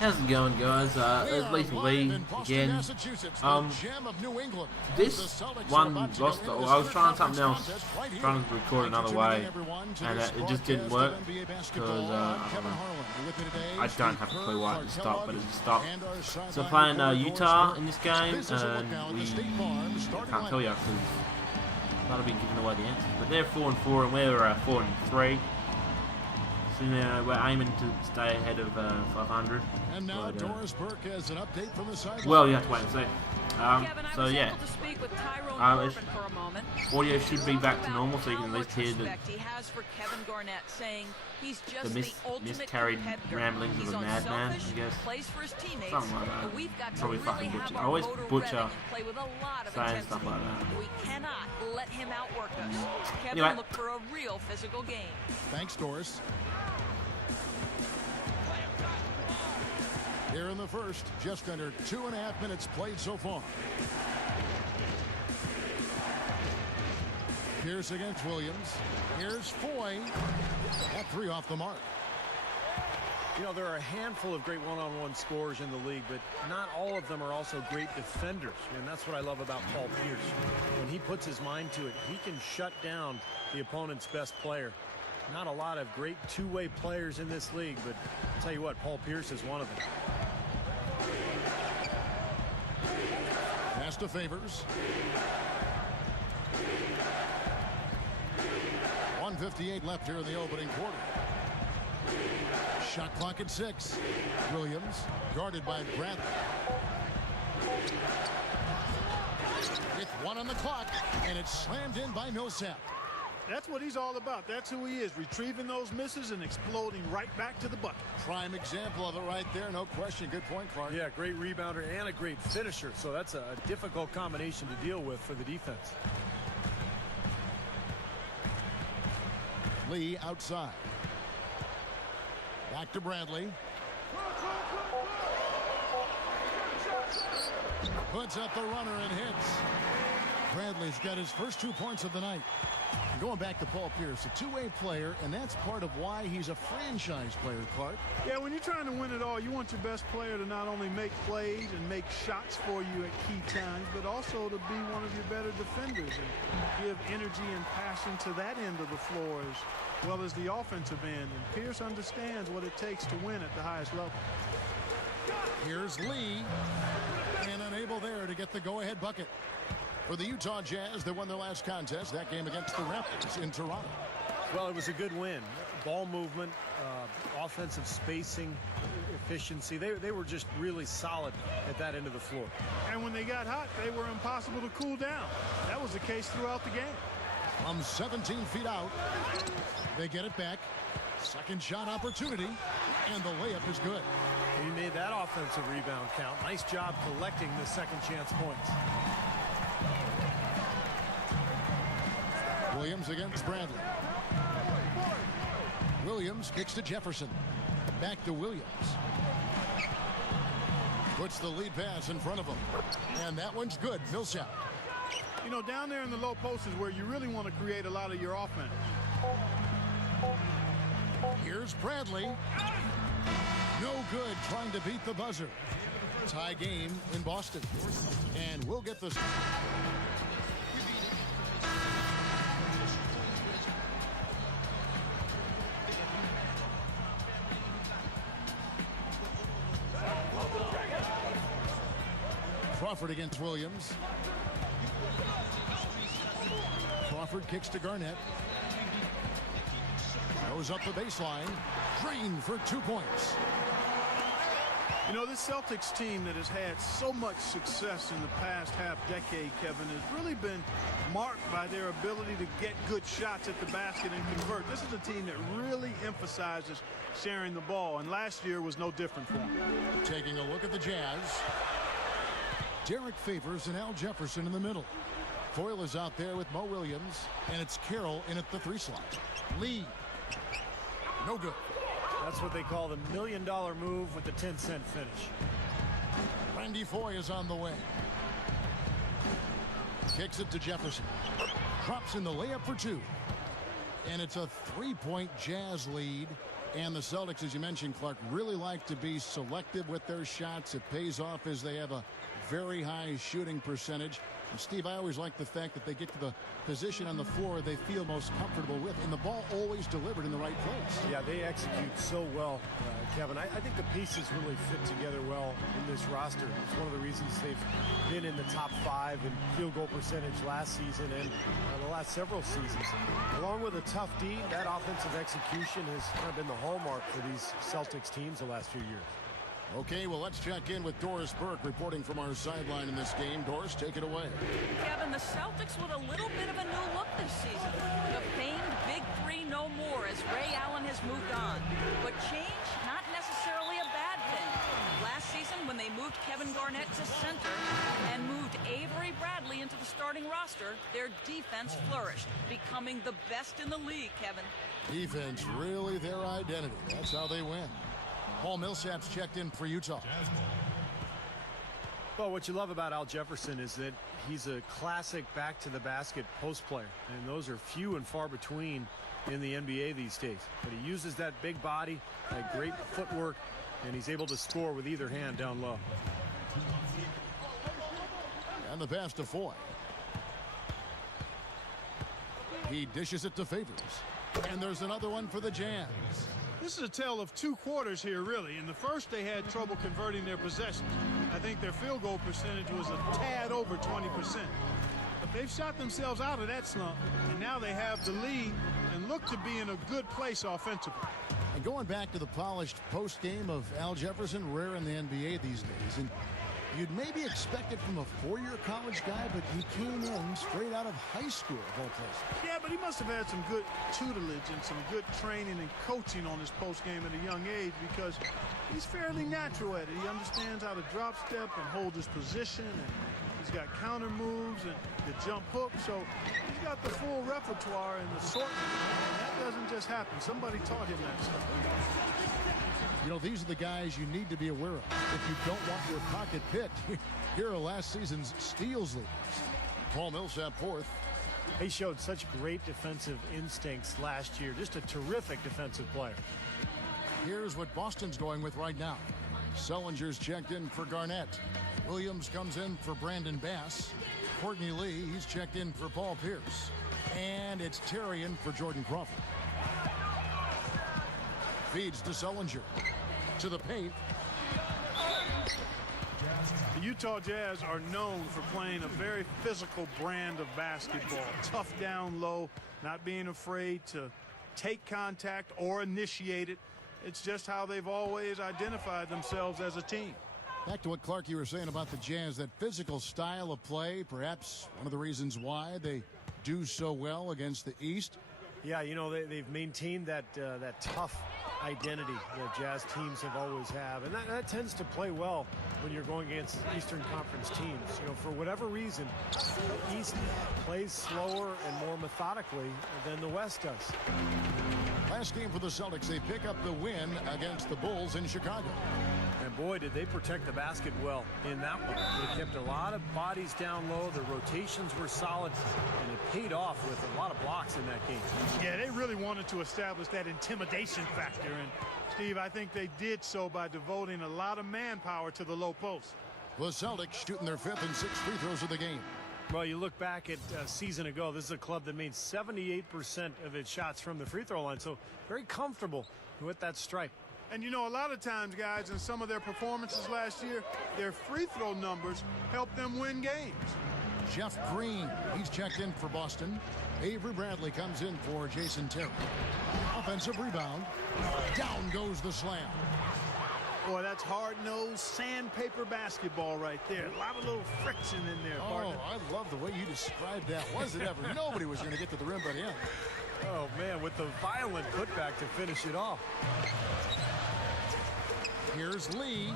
How's it going, guys? It's Leethal Lee again. This one lost. I was trying something else, trying to record another way, and it just didn't work because I don't have a clue why it stopped, but it just stopped. So we're playing Utah in this game, and we can't tell you because that'll be giving away the answers. But they're 4-4, and we're 4-3. So now we're aiming to stay ahead of 500. And now Doris Burke has an update from the sideline. Well, you have to wait and see. So yeah, audio should be back to normal, so you can at least hear the miscarried ramblings of a madman, I guess. Something like that. Probably fucking butcher. I always butcher saying stuff like that. We cannot let him outwork us. Kevin Anyway. looked for a real physical game. Thanks, Doris. Here in the first, just under 2.5 minutes played so far. Pierce against Williams. Here's Foy. That three off the mark. You know, there are a handful of great one-on-one scorers in the league, but not all of them are also great defenders. And that's what I love about Paul Pierce. When he puts his mind to it, he can shut down the opponent's best player. Not a lot of great two-way players in this league, but I'll tell you what, Paul Pierce is one of them. Pass to Favors. 1:58 left here in the opening quarter. Shot clock at 6. Williams guarded by Bradley. With 1 on the clock, and it's slammed in by Millsap. That's what he's all about. That's who he is, retrieving those misses and exploding right back to the bucket. Prime example of it right there, no question. Good point, Clark. Yeah, great rebounder and a great finisher, so that's a difficult combination to deal with for the defense. Lee outside. Back to Bradley. Puts up the runner and hits. Bradley's got his first 2 points of the night. Going back to Paul Pierce, a two-way player, and that's part of why he's a franchise player, Clark. Yeah, when you're trying to win it all, you want your best player to not only make plays and make shots for you at key times, but also to be one of your better defenders and give energy and passion to that end of the floor as well as the offensive end. And Pierce understands what it takes to win at the highest level. Here's Lee, and unable there to get the go-ahead bucket. For the Utah Jazz, they won their last contest, that game against the Raptors in Toronto. Well, it was a good win. Ball movement, offensive spacing, efficiency. They were just really solid at that end of the floor. And when they got hot, they were impossible to cool down. That was the case throughout the game. From 17 feet out, they get it back. Second shot opportunity, and the layup is good. He made that offensive rebound count. Nice job collecting the second chance points. Williams against Bradley. Williams kicks to Jefferson. Back to Williams. Puts the lead pass in front of him. And that one's good. Millsap. You know, down there in the low post is where you really want to create a lot of your offense. Here's Bradley. No good trying to beat the buzzer. Tie game in Boston. And we'll get this. Crawford against Williams. Crawford kicks to Garnett. Goes up the baseline. Green for 2 points. You know, this Celtics team that has had so much success in the past half-decade, Kevin, has really been marked by their ability to get good shots at the basket and convert. This is a team that really emphasizes sharing the ball, and last year was no different for them. Taking a look at the Jazz. Derek Favors and Al Jefferson in the middle. Foyle is out there with Mo Williams, and it's Carroll in at the 3 slot. Lee. No good. That's what they call the $1 million move with the 10-cent finish. Randy Foy is on the way. Kicks it to Jefferson. Drops in the layup for 2. And it's a 3-point Jazz lead. And the Celtics, as you mentioned, Clark, really like to be selective with their shots. It pays off as they have a very high shooting percentage. And Steve, I always like the fact that they get to the position on the floor they feel most comfortable with, and the ball always delivered in the right place. Yeah, they execute so well, Kevin. I think the pieces really fit together well in this roster. It's one of the reasons they've been in the top 5 in field goal percentage last season and the last several seasons. Along with a tough D, that offensive execution has kind of been the hallmark for these Celtics teams the last few years. Okay, well, let's check in with Doris Burke reporting from our sideline in this game. Doris, take it away. Kevin, the Celtics with a little bit of a new look this season. The famed Big Three no more as Ray Allen has moved on. But change, not necessarily a bad thing. Last season, when they moved Kevin Garnett to center and moved Avery Bradley into the starting roster, their defense flourished, becoming the best in the league, Kevin. Defense really their identity. That's how they win. Paul Millsap's checked in for Utah. Well, what you love about Al Jefferson is that he's a classic back-to-the-basket post player, and those are few and far between in the NBA these days. But he uses that big body, that great footwork, and he's able to score with either hand down low. And the pass to Foy. He dishes it to Favors. And there's another one for the Jazz. This is a tale of 2 quarters here, really. In the first, they had trouble converting their possessions. I think their field goal percentage was a tad over 20%. But they've shot themselves out of that slump, and now they have the lead and look to be in a good place offensively. And going back to the polished post game of Al Jefferson, rare in the NBA these days. And you'd maybe expect it from a 4-year college guy, but he came in straight out of high school of all places. Yeah, but he must have had some good tutelage and some good training and coaching on his post game at a young age, because he's fairly natural at it. He understands how to drop step and hold his position, and he's got counter moves and the jump hook, so he's got the full repertoire and the assortment. And that doesn't just happen. Somebody taught him that stuff. You know, these are the guys you need to be aware of. If you don't want your pocket picked, here are last season's steals leaders. Paul Millsap fourth. He showed such great defensive instincts last year. Just a terrific defensive player. Here's what Boston's going with right now. Sellinger's checked in for Garnett. Williams comes in for Brandon Bass. Courtney Lee, he's checked in for Paul Pierce. And it's Terry in for Jordan Crawford. Feeds to Sellinger. To the paint. The Utah Jazz are known for playing a very physical brand of basketball. Tough down low, not being afraid to take contact or initiate it. It's just how they've always identified themselves as a team. Back to what, Clark, you were saying about the Jazz, that physical style of play, perhaps one of the reasons why they do so well against the East. Yeah, you know, they've maintained that tough identity that Jazz teams have always have, and that tends to play well when you're going against Eastern Conference teams. You know, for whatever reason, the East plays slower and more methodically than the West does. Last game for the Celtics, they pick up the win against the Bulls in Chicago. And boy, did they protect the basket well in that one. They kept a lot of bodies down low. The rotations were solid, and it paid off with a lot of blocks in that game. Yeah, they really wanted to establish that intimidation factor. And, Steve, I think they did so by devoting a lot of manpower to the low post. The Celtics shooting their 5th and 6th free throws of the game. Well, you look back at a season ago, this is a club that made 78% of its shots from the free throw line, so very comfortable with that stripe. And, you know, a lot of times, guys, in some of their performances last year, their free throw numbers helped them win games. Jeff Green, he's checked in for Boston. Avery Bradley comes in for Jason Terry. Offensive rebound. Down goes the slam. Boy, that's hard-nosed sandpaper basketball right there. A lot of little friction in there, partner. Oh, I love the way you described that. Was it ever? Nobody was going to get to the rim but him. Oh, man, with the violent putback to finish it off. Here's Lee.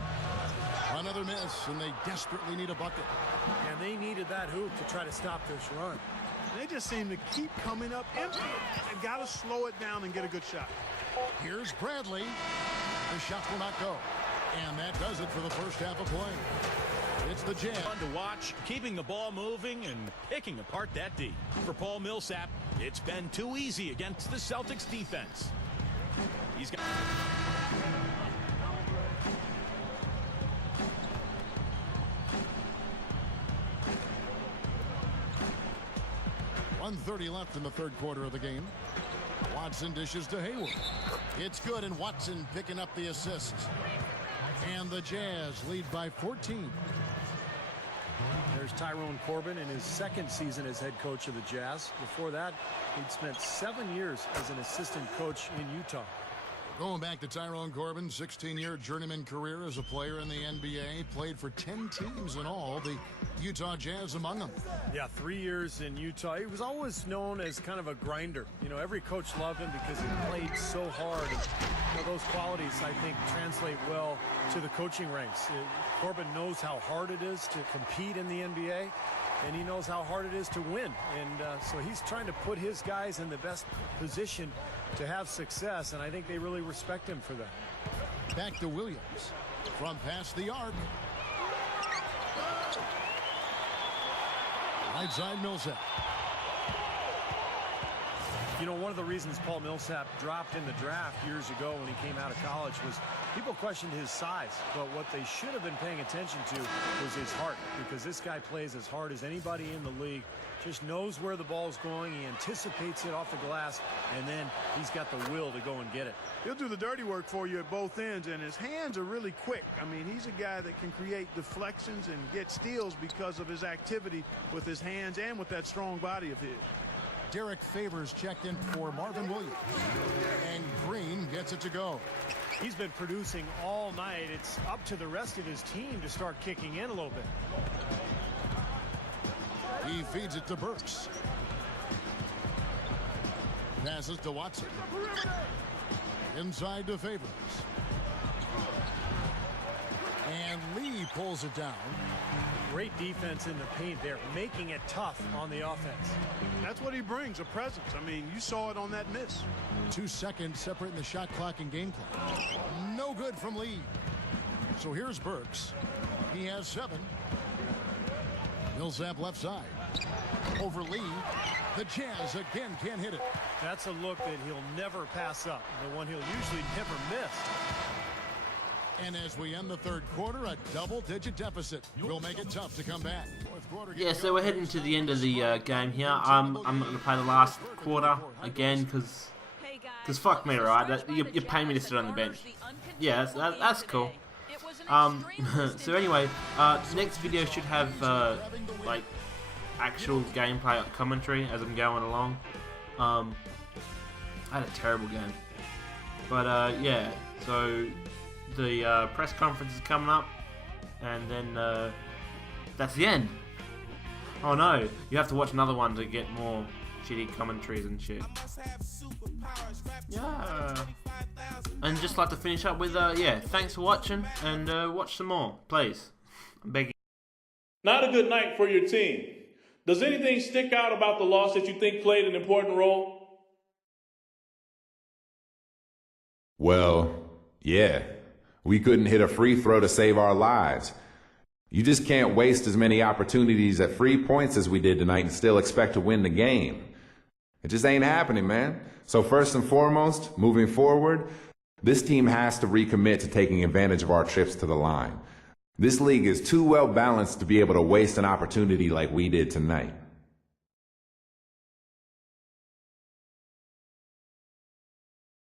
Another miss, and they desperately need a bucket. And they needed that hoop to try to stop this run. They just seem to keep coming up empty. They've got to slow it down and get a good shot. Here's Bradley. The shot will not go. And that does it for the first half of play. It's the Jazz. Fun to watch, keeping the ball moving and picking apart that D. For Paul Millsap, it's been too easy against the Celtics defense. He's got... 1:30 left in the third quarter of the game. Watson dishes to Hayward. It's good, and Watson picking up the assist. And the Jazz lead by 14. There's Tyrone Corbin in his second season as head coach of the Jazz. Before that, he'd spent 7 years as an assistant coach in Utah. Going back to Tyrone Corbin, 16-year journeyman career as a player in the NBA. Played for 10 teams in all, the Utah Jazz among them. Yeah, 3 years in Utah. He was always known as kind of a grinder. You know, every coach loved him because he played so hard. And, you know, those qualities, I think, translate well to the coaching ranks. Corbin knows how hard it is to compete in the NBA, and he knows how hard it is to win. And so he's trying to put his guys in the best position to have success, and I think they really respect him for that. Back to Williams from past the arc. Right side Millsap. You know, one of the reasons Paul Millsap dropped in the draft years ago when he came out of college was people questioned his size, but what they should have been paying attention to was his heart, because this guy plays as hard as anybody in the league, just knows where the ball's going, he anticipates it off the glass, and then he's got the will to go and get it. He'll do the dirty work for you at both ends, and his hands are really quick. I mean, he's a guy that can create deflections and get steals because of his activity with his hands and with that strong body of his. Derek Favors checked in for Marvin Williams. And Green gets it to go. He's been producing all night. It's up to the rest of his team to start kicking in a little bit. He feeds it to Burks. Passes to Watson. Inside to Favors. And Lee pulls it down. Great defense in the paint there, making it tough on the offense. That's what he brings, a presence. I mean, you saw it on that miss. 2 seconds separating the shot clock and game clock. No good from Lee. So here's Burks. He has 7. Millsap left side. Over Lee. The Jazz again can't hit it. That's a look that he'll never pass up. The one he'll usually never miss. And as we end the third quarter, a double-digit deficit will make it tough to come back. Yeah, so we're heading to the end of the game here. I'm not going to play the last quarter again because fuck me, right? You pay me to sit on the bench. Yeah, that's cool. So anyway, next video should have like actual gameplay commentary as I'm going along. I had a terrible game, but yeah. So the press conference is coming up, and then that's the end. Oh no, you have to watch another one to get more shitty commentaries and shit. Yeah. And just like to finish up with, yeah, thanks for watching, and watch some more, please. I'm begging. Not a good night for your team. Does anything stick out about the loss that you think played an important role? Well, yeah. We couldn't hit a free throw to save our lives. You just can't waste as many opportunities at free points as we did tonight and still expect to win the game. It just ain't happening, man. So first and foremost, moving forward, this team has to recommit to taking advantage of our trips to the line. This league is too well balanced to be able to waste an opportunity like we did tonight.